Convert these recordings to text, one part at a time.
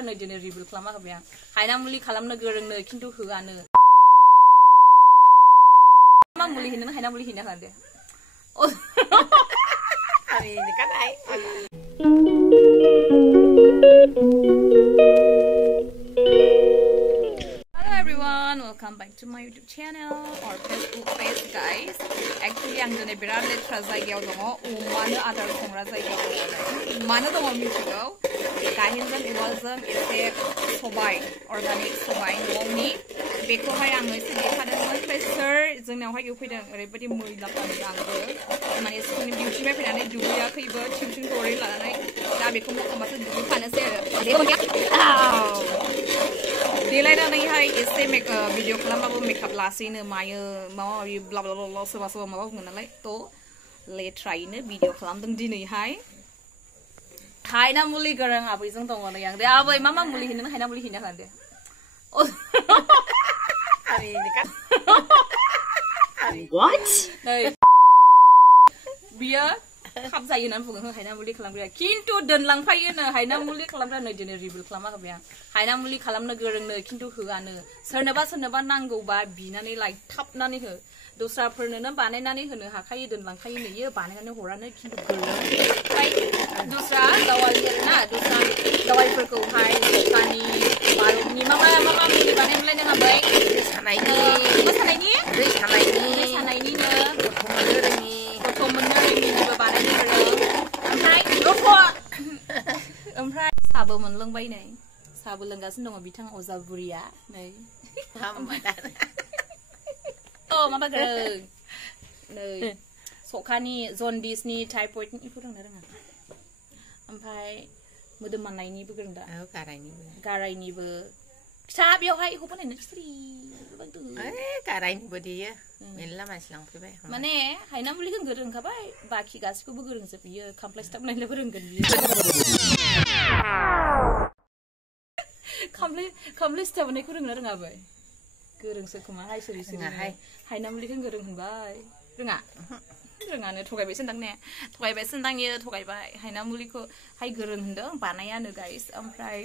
खालामग्रा नै दिनै रिभिल खालामना होबाय आं हायना मुलि खालामनो गोरोंनो खिन्थु होआनो मा मुलि होनो हायना मुलि होनो होनदे Hari ini kan ai. Hello everyone, welcome back to my YouTube channel or Facebook page guys. Actually ang done birat letra jaygayaw dong umano adar songra jaygayaw dong mano dong miथिगौ गाहेनजों उवालजों एसे सबाय अर्गानिक सबाय न'नि बेखौहाय आङो एसे देखादोंमोन ओमफ्राय सोर जोंनावहाय एवफैदों ओरैबायदि मैला पानि आंबो माने स्कुलनि डिउटिनिफ्राय फैनानै दुगैयाखैबो टिउसन गरै लानानै दा बेखौ मख'बासो दुगैफानोसै आरो देलायनानैहाय एसे भिडिअ खालामबाबो मेकआप लासैनो मायो माबा माबि ब्ला ब्ला ब्ला सोरबा सोरबा माबा बुङो नालाय थ' लेथ्रायैनो भिडिअ खालामदों दिनैहाय हायना मुलि गोरों आबैजों दङ नै आं दे आबै मा मुलि होनो हायना मुलि होनो होनदे Hari ini kan. What? बियो खाब जायो होननानै बुङो हायना मुलि खालामग्राया खिन्थु दोनलांफायोनो हायना मुलि खालामग्रा नै दिनै रिभिल खालामना होबाय आं हायना मुलि खालामनो गोरोंनो खिन्थु होआनो सोरनोबा नांगौबा बिनानै लायथाबनानै हो दस्राफोरनो बानायनानै होनो हाखायो दोनलांखायो नैयो बानायनानै हरानो खिन्थु गोरों ओमफ्राय दस्रा दावाइ आरोना दस्रा दावाइफोरखौहाय दखानि बार'नि मा मुलि बानायनोलाय नों आबै सानायनिनो गथ' मोननो रोङिनिबो बानायनो गोरों ओमफ्राय साबो मोनलोंबाय नै साबो लोंगासिनो दङ बिथां अजा बुरिया नै माबा गोरों नै सखानि जन्दिसनि टाइफयडनि फोरोंनो रोङा ओमफ्राय मोदोम माननायनिबो गोरों दा गारायनिबो फिसा बेयावहाय इखौ बानायनो स्रि गारायनिबो देयो मेरला मानसि लांफैबाय माने हायना मुलिखौ गोरोंखाबाय बाखि गासिखौबो गोरोंजोब बियो खामफ्लाय सिथाबनायनोबो रोंगोन बियो खामफ्लाय सिथाबनायखौ रोंना रोङाबै गोरोंसो खोमा हाय सोरि हायना मुलिखौ गोरों होनबाय रोङानो थगायबायसोनदां ने थगायबाय हायना मुलिखौ हाय गोरों होनदों बानायानो गाइस ओमफ्राय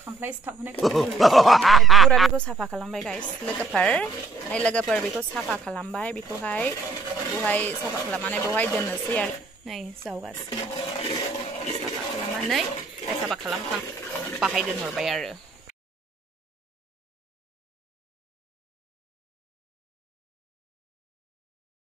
खामफ्लाय सिथाबनायखौ पुरा बेखौ साफा खालामबाय गाइस लोगोफोर बेखौ साफा खालामबाय बेखौहाय बहाय साफा खालामनानै बहाय दोननोसै आरो नै जावगासिनो साफा खालामनानै साफा खालामखां बाहाय दोनहरबाय आरो